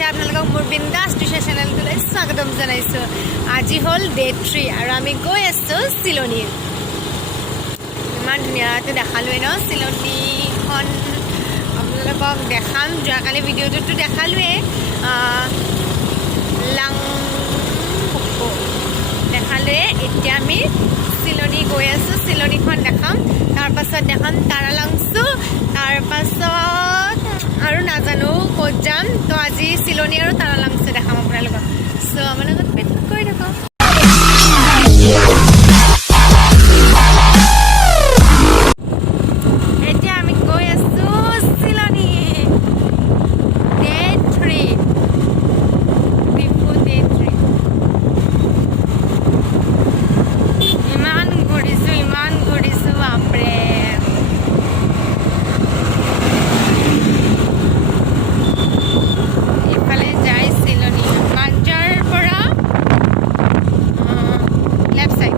কৰিছে আপোনালোকক মোৰ বিন্দাছ টিউচন চেনেলটোলৈ স্বাগতম জনাইছোঁ। আজি হ'ল ডে 3 আৰু আমি গৈ আছোঁ চিলনী। ইমান ধুনীয়াকৈ দেখালোৱে ন চিলনীখন, আপোনালোকক দেখাম। যোৱাকালি ভিডিঅ'টোতো দেখালোৱে, দেখালোৱে। এতিয়া আমি চিলনী গৈ আছোঁ, চিলনীখন দেখাম। তাৰপাছত দেখাম তাৰালাংচু, তাৰপাছত আৰু নাজানো ক'ত যাম। তো আজি চিলনী আৰু তাৰালাংচু দেখাম আপোনালোকক। চ' আমাৰ লগত পেট কৰি থাকক। এতিয়া আমি গৈ আছোঁ চিলনী ডে 3, ডিপু ডে 3। ইমান ঘূৰিছোঁ বাপৰে। এইফালে যায় চিলনী মাঞ্জাৰ পৰা লেফ্ট চাইড,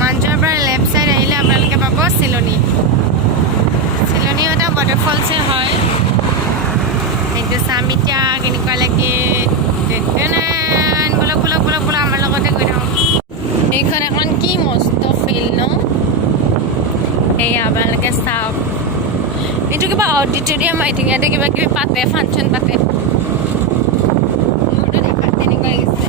মাঞ্জাৰ পৰা লেফ্ট চাইড আহিলে আপোনালোকে পাব চিলনী। চিলনী এটা ৱাটাৰফলছে হয়। এইটো চাম এতিয়া কেনেকুৱা লাগে। বলক বলক বলক বলক আমাৰ লগতে গৈ থাকক। এইখন এখন কি মস্ত ফিল্ড ন, সেয়া আপোনালোকে চাওক। এইটো কিবা অডিটৰিয়াম, আই থিংক। ইয়াতে কিবা কিবি পাতে, ফাংচন পাতে। মোৰতো দেখাত তেনেকুৱা লাগিছে।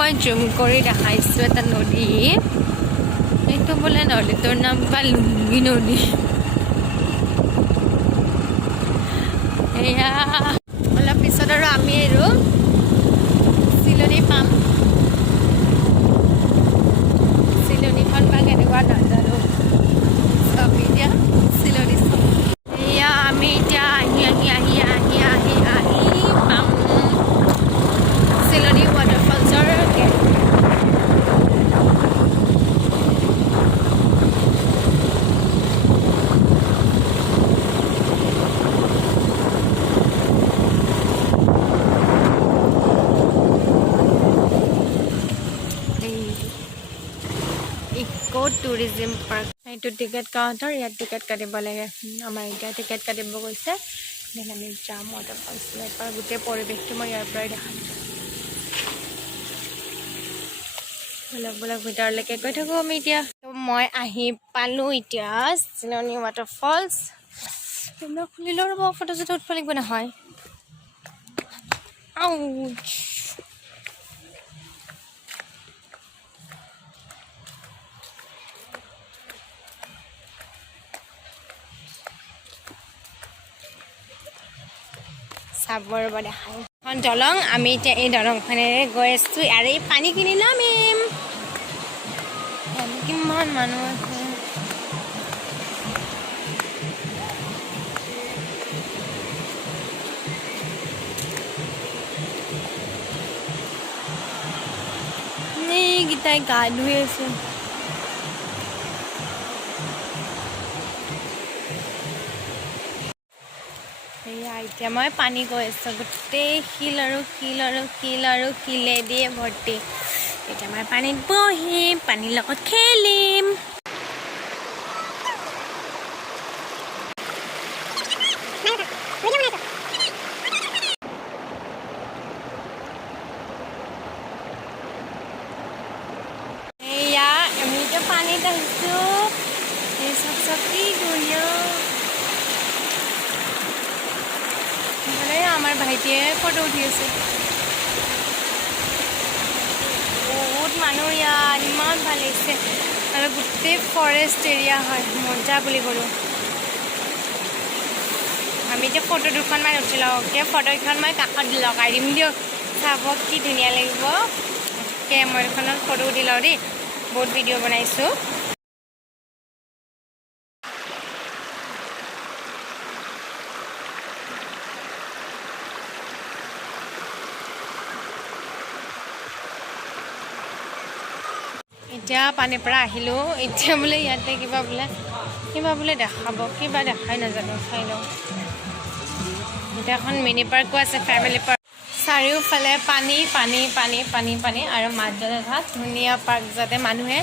মই জুম কৰি দেখাইছোঁ এটা নদী। এইটো বোলে নদীটোৰ নাম কিবা লুংগি নদী। এয়া অলপ পিছত আৰু আমি আৰু চিলনী পাম। চিলনীখন বা কেনেকুৱা নাজানো। আমি এতিয়া চিলনী চাম। এয়া আমি এতিয়া আহি পাম চিলনী ৱাটাৰফলছৰ গেট। ইকো টুৰিজিম পাৰ্ক, এইটো টিকেট কাউণ্টাৰ। ইয়াত টিকেট কাটিব লাগে। আমাৰ এতিয়া টিকেট কাটিব গৈছে। দেন আমি যাম ৱাটাৰফলছলৈ। পৰা গোটেই পৰিৱেশটো মই ইয়াৰ পৰাই দেখাম। বলক বলক ভিতৰলৈকে গৈ থাকোঁ আমি এতিয়া। মই আহি পালোঁ এতিয়া চিলনী ৱাটাৰফলছ। এইবিলাক খুলিলেও ৰ'ব, ফটো চটো উঠিব লাগিব নহয়। আউচ। চাব ৰ'ব দেখাই। এখন দলং, আমি এতিয়া এই দলংখনেৰে গৈ আছোঁ। আৰু এই পানী কিনি নামিম। কিমান মানুহ আছে। এইকেইটাই গা ধুই আছে। এয়া এতিয়া মই পানী গৈ আছোঁ। গোটেই শিল আৰু শিল আৰু শিল আৰু শিলেদিয়ে ভৰ্তি। এতিয়া মই পানীত বহিম, পানীৰ লগত খেলিম। এয়া আমি এতিয়া পানীত আহিছোঁ। এই চব কি ধুনীয়া। আমাৰ ভাইটিয়ে ফটো উঠি আছে। বহুত মানুহ ইয়াত, ইমান ভাল লাগিছে। আৰু গোটেই ফৰেষ্ট এৰিয়া হয়, মজা বুলি ক'লোঁ। আমি এতিয়া ফটো দুখনমান উঠি লওঁ। ফটোকেইখন মই কাষত লগাই দিম দিয়ক, চাব কি ধুনীয়া লাগিব। মই এইখনত ফটো উঠি লওঁ দেই, বহুত ভিডিঅ' বনাইছোঁ। এতিয়া পানীৰ পৰা আহিলোঁ এতিয়া বোলে ইয়াতে কিবা বোলে দেখাব কিবা দেখাই নাজানো চাই লওঁ এতিয়া এখন মিনি পাৰ্কো আছে ফেমিলি পাৰ্ক চাৰিওফালে পানী পানী পানী পানী পানী আৰু মাজতে এটা ধুনীয়া পাৰ্ক যাতে মানুহে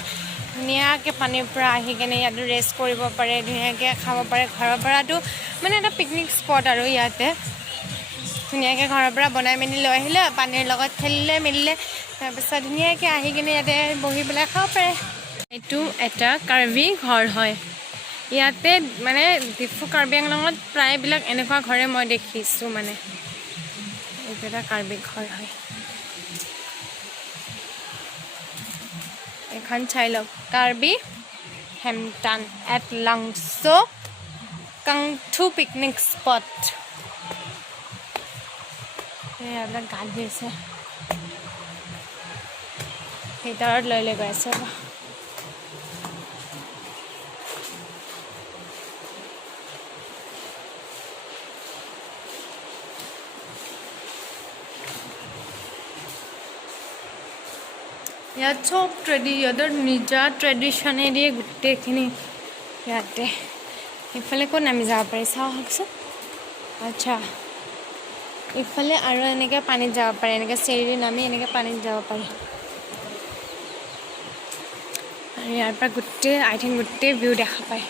ধুনীয়াকৈ পানীৰ পৰা আহি কেনে ইয়াত ৰেষ্ট কৰিব পাৰে ধুনীয়াকৈ খাব পাৰে ঘৰৰ পৰাটো মানে এটা পিকনিক স্পট আৰু ইয়াতে ধুনীয়াকৈ ঘৰৰ পৰা বনাই মেলি লৈ আহিলে পানীৰ লগত খেলিলে মেলিলে তাৰপিছত ধুনীয়াকৈ আহি কিনে ইয়াতে বহি পেলাই খাব পাৰে এইটো এটা কাৰ্বি ঘৰ হয় ইয়াতে মানে ডিফু কাৰ্বি আংলঙত প্ৰায়বিলাক এনেকুৱা ঘৰে মই দেখিছোঁ মানে এইটো এটা কাৰ্বি ঘৰ হয় এখন চাই লওক কাৰ্বি হেমটান এট লাংছো কাংথু পিকনিক স্পট এইবিলাক গা ধুই আছে ভিতৰত লৈ গৈ আছে ইয়াত চব ইহঁতৰ নিজা ট্ৰেডিশ্যনেৰে গোটেইখিনি ইয়াতে ইফালে ক'ত নামি যাব পাৰি চাওঁ আহকচোন আচ্ছা ইফালে আৰু এনেকৈ পানীত যাব পাৰে এনেকৈ চেৰি নামি এনেকৈ পানীত যাব পাৰি আৰু ইয়াৰ পৰা গোটেই আই থিংক গোটেই ভিউ দেখা পায়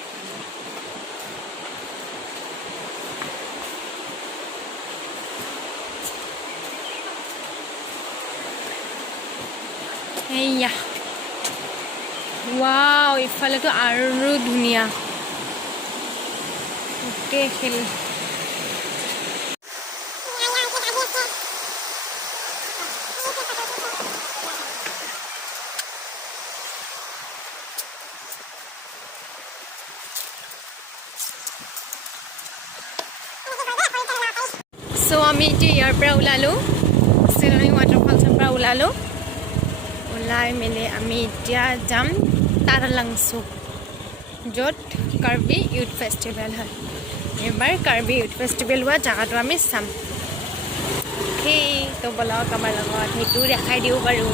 এইয়া ৱাও ইফালেতো আৰু ধুনীয়া গোটেই খেল চ' আমি এতিয়া ইয়াৰ পৰা ওলালোঁ চিলনী ৱাটাৰফলছৰ পৰা ওলালোঁ ওলাই মেলি আমি এতিয়া যাম তাৰালাংছো য'ত কাৰ্বি ইউথ ফেষ্টিভেল হয় এইবাৰ কাৰ্বি ইউথ ফেষ্টিভেল হোৱা জেগাটো আমি চাম সেই তো বলক আমাৰ লগত সেইটো দেখাই দিওঁ বাৰু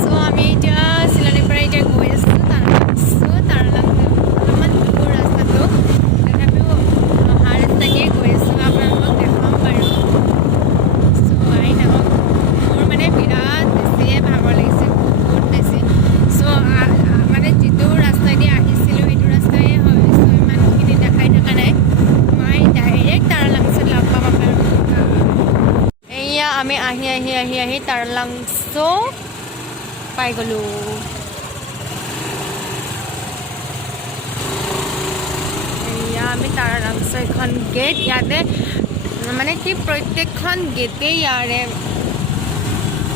চ' আমি এতিয়া চিলনীৰ পৰা এতিয়া গৈ আছোঁ তাৰালাংছো অলপমান দূৰ ৰাস্তাটো তথাপিও অহা ৰাস্তাকে গৈ আছোঁ আপোনালোকক দেখাম বাৰু চ' আহি থাকক মোৰ মানে বিৰাট বেছিয়ে ভাগৰ লাগিছে বহুত বেছি চ' মানে যিটো ৰাস্তাইদি আহিছিলোঁ সেইটো ৰাস্তাই হয় চ' ইমানখিনি দেখাই থকা নাই মই ডাইৰেক্ট তাৰালাংছোত লগ পাব পাৰোঁ এয়া আমি আহি তাৰালাংছো পাই গ'লোঁ এয়া আমি তাৰালাংছো এখন গেট ইয়াতে মানে কি প্ৰত্যেকখন গেটেই ইয়াৰে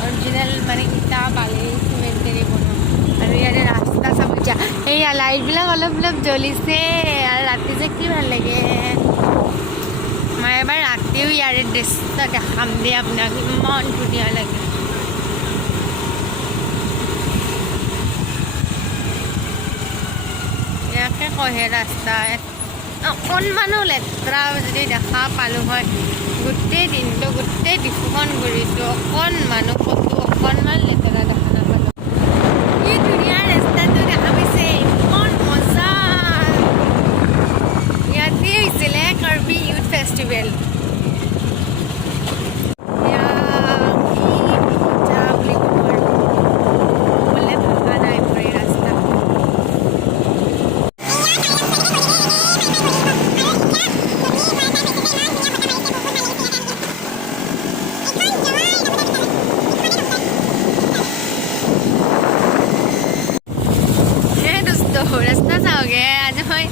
অৰিজিনেল মানে ইটা বালি চিমেণ্টেৰে বনোৱা আৰু ইয়াৰে ৰাস্তা চাব এতিয়া এইয়া লাইটবিলাক অলপ জ্বলিছে আৰু ৰাতি যে কি ভাল লাগে মই এবাৰ ৰাতিও ইয়াৰে দৃশ্য দেখাম দেই আপোনাক ইমান ধুনীয়া লাগে ইয়াকে কয়হে ৰাস্তা অকণমানো লেতেৰা যদি দেখা পালোঁ হয় গোটেই দিনটো গোটেই ডিফুখন ঘূৰিছোঁ অকণমানো ক'তো অকণমান লেতেৰা দেখা নাপালোঁ কি ধুনীয়া ৰাস্তাটো দেখা পাইছে ইমান মজা ইয়াতে হৈছিলে কাৰ্বি ইউথ ফেষ্টিভেল ৰাস্তা চাওঁগে আজি মই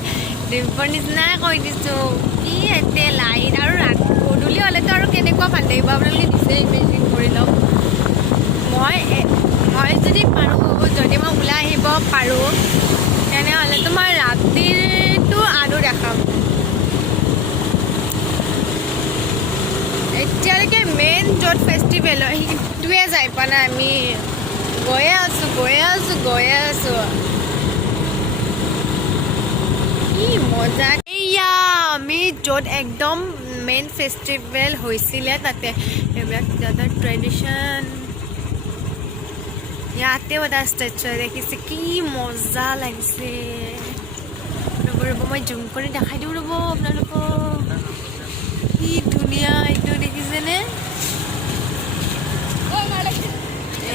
ডিম্পৰ নিচিনাই কৈ দিছোঁ কি ইয়াতে লাইট আৰু গধূলি হ'লেতো আৰু কেনেকুৱা ভাল লাগিব আপোনালোকে নিজে ইমেজিন কৰি লওক মই যদি পাৰোঁ যদি মই ওলাই আহিব পাৰোঁ তেনেহ'লেতো মই ৰাতিটো আৰু দেখাম এতিয়ালৈকে মেইন য'ত ফেষ্টিভেল হয় সেইটোৱে যাই পোৱা নাই আমি গৈয়ে আছোঁ কি মজা এয়া আমি য'ত একদম মেইন ফেষ্টিভেল হৈছিলে তাতে এইবিলাক সিহঁতৰ ট্ৰেডিশ্যন ইয়াতেও এটা ষ্টেচু দেখিছে কি মজা লাগিছে ৰ'ব মই জুম কৰি দেখাই দিওঁ ৰ'ব আপোনালোকক কি ধুনীয়া এইটো দেখিছেনে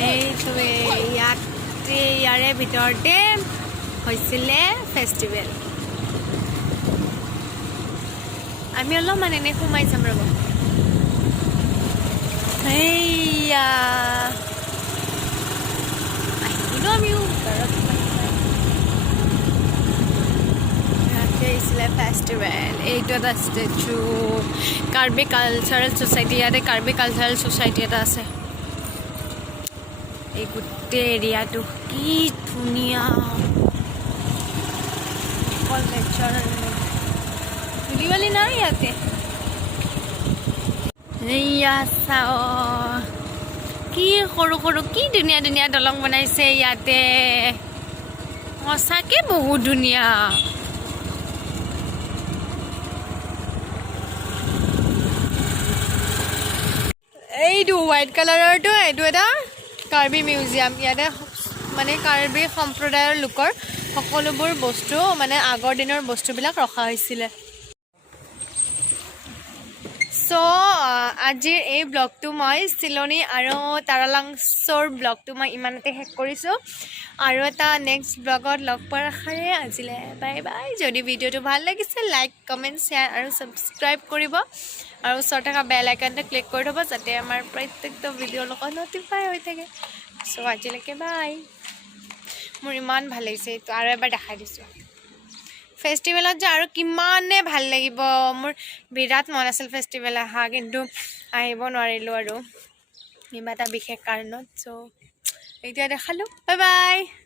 এইটোৱে ইয়াতে ইয়াৰে ভিতৰতে হৈছিলে ফেষ্টিভেল আমি অলপমান এনে সোমাই যাম ৰ'ব এইয়া আহিলোঁ আমিও ইয়াতে আহিছিলে ফেষ্টিভেল এইটো এটা ষ্টেচু কাৰ্বি কালচাৰেল ছ'চাইটি ইয়াতে কাৰ্বি কালচাৰেল ছ'চাইটি এটা আছে এই গোটেই এৰিয়াটো কি ধুনীয়া অকল নেচাৰেল ধূলি বালি নাই ইয়াতে এইয়া চাও কি সৰু সৰু কি ধুনীয়া ধুনীয়া দলং বনাইছে ইয়াতে সঁচাকে বহুত ধুনীয়া এইটো হোৱাইট কালাৰৰটো এইটো এটা কাৰ্বি মিউজিয়াম ইয়াতে মানে কাৰ্বি সম্প্ৰদায়ৰ লোকৰ সকলোবোৰ বস্তু মানে আগৰ দিনৰ বস্তুবিলাক ৰখা হৈছিলে সো আজিৰ এই ব্লগটো মই চিলনী আৰু তাৰালাংছৰ ব্লগটো মই ইমানতে শেষ কৰিছোঁ আৰু এটা নেক্সট ব্লগত লগ পোৱাৰ আশাৰে আজিলৈ বাই বাই যদি ভিডিঅ'টো ভাল লাগিছে লাইক কমেণ্ট শ্বেয়াৰ আৰু ছাবস্ক্ৰাইব কৰিব আৰু ওচৰত থকা বেল আইকনটো ক্লিক কৰি থ'ব যাতে আমাৰ প্ৰত্যেকটো ভিডিঅ'ৰ লগত ন'টিফাই হৈ থাকে সো আজিলৈকে বাই মোৰ ইমান ভাল লাগিছে এইটো আৰু এবাৰ দেখাই দিছোঁ ফেষ্টিভেলত যে আৰু কিমানে ভাল লাগিব মোৰ বিৰাট মন আছিল ফেষ্টিভেল অহা কিন্তু আহিব নোৱাৰিলোঁ আৰু কিবা এটা বিশেষ কাৰণত চ' এতিয়া দেখালোঁ বাই বাই